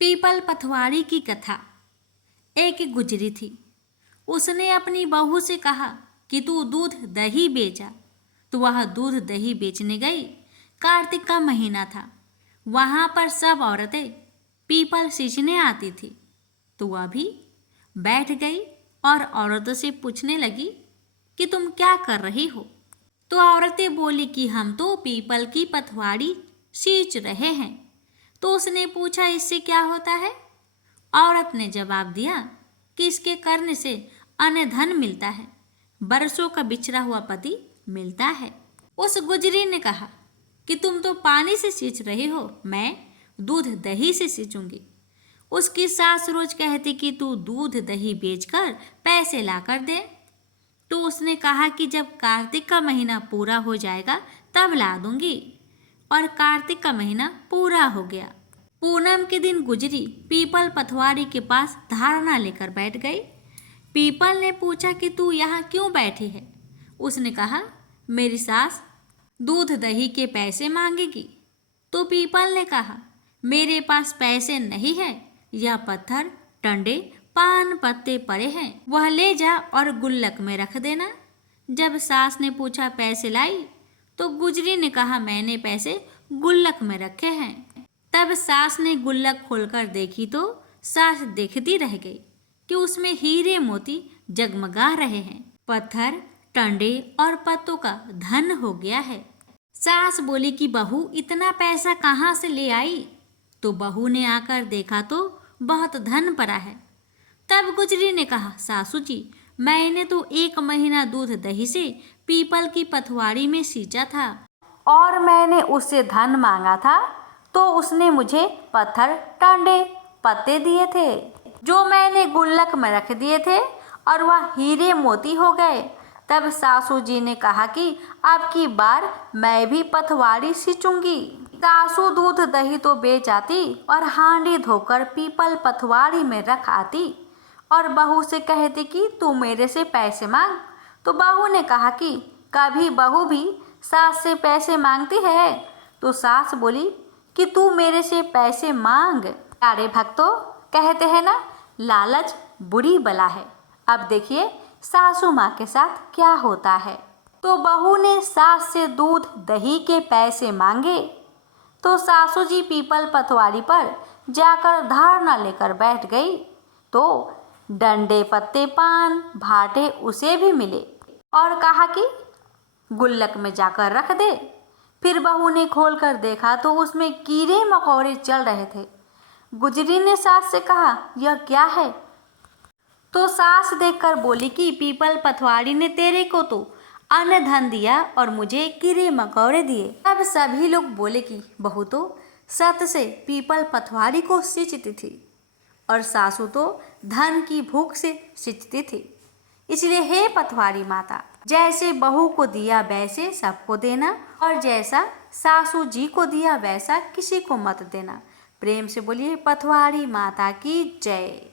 People Pathwari की कथा। एक गुजरी थी। उसने अपनी बहू से कहा कि तू दूध दही बेचा। तो वह दूध दही बेचने गई। कार्तिक का महीना था। वहाँ पर सब औरतें पीपल सींचने आती थी। तो वह भी बैठ गई और औरतों से पूछने लगी कि तुम क्या कर रही हो। तो औरतें बोली कि हम तो पीपल की पथवारी सींच रहे हैं। तो उसने पूछा इससे क्या होता है। औरत ने जवाब दिया कि इसके करने से अन्न धन मिलता है, बरसों का बिछड़ा हुआ पति मिलता है। उस गुजरी ने कहा कि तुम तो पानी से सींच रही हो, मैं दूध दही से सींचूंगी। उसकी सास रोज कहती कि तू दूध दही बेचकर पैसे ला कर दे। तो उसने कहा कि जब कार्तिक का महीना पूरा हो जाएगा तब ला दूंगी। और कार्तिक का महीना पूरा हो गया। पूनम के दिन गुजरी पीपल पथवारी के पास धारणा लेकर बैठ गई। पीपल ने पूछा कि तू यहाँ क्यों बैठी है। उसने कहा मेरी सास दूध दही के पैसे मांगेगी। तो पीपल ने कहा मेरे पास पैसे नहीं है, यह पत्थर टंडे पान पत्ते पड़े हैं, वह ले जा और गुल्लक में रख देना। जब सास ने पूछा पैसे लाई, तो गुजरी ने कहा मैंने पैसे गुल्लक में रखे हैं। तब सास ने गुल्लक खोलकर देखी तो सास देखती रह गई कि उसमें हीरे मोती जगमगा रहे हैं। पत्थर टंडे और पत्तों का धन हो गया है। सास बोली कि बहू इतना पैसा कहाँ से ले आई। तो बहू ने आकर देखा तो बहुत धन पड़ा है। तब गुजरी ने कहा सासू जी, मैंने तो 1 महीना दूध दही से पीपल की पथवारी में सींचा था और मैंने उससे धन मांगा था तो उसने मुझे पत्थर टांडे पत्ते दिए थे जो मैंने गुल्लक में रख दिए थे और वह हीरे मोती हो गए। तब सासू जी ने कहा कि अब की बार मैं भी पथवारी सींचूंगी। सासू दूध दही तो बेच आती और हांडी धोकर पीपल पथवारी में रख आती और बहू से कहती कि तू मेरे से पैसे मांग। तो बहू ने कहा कि कभी बहू भी सास से पैसे मांगती है। तो सास बोली कि तू मेरे से पैसे मांग। प्यारे भक्तों, कहते हैं ना लालच बुरी बला है। अब देखिए सासू माँ के साथ क्या होता है। तो बहू ने सास से दूध दही के पैसे मांगे। तो सासू जी पीपल पथवारी पर जाकर धारणा लेकर बैठ गई। तो डंडे पत्ते पान भाटे उसे भी मिले और कहा कि गुल्लक में जाकर रख दे। फिर बहू ने खोलकर देखा तो उसमें कीड़े मकोड़े चल रहे थे। गुजरी ने सास से कहा यह क्या है। तो सास देखकर बोली कि पीपल पथवारी ने तेरे को तो अन्न धन दिया और मुझे कीड़े मकोड़े दिए। अब सभी लोग बोले कि बहू तो सत से पीपल पथवारी को सींचती थी और सासू तो धन की भूख से सींचती थी। इसलिए हे पथवारी माता, जैसे बहू को दिया वैसे सबको देना और जैसा सासू जी को दिया वैसा किसी को मत देना। प्रेम से बोलिए पथवारी माता की जय।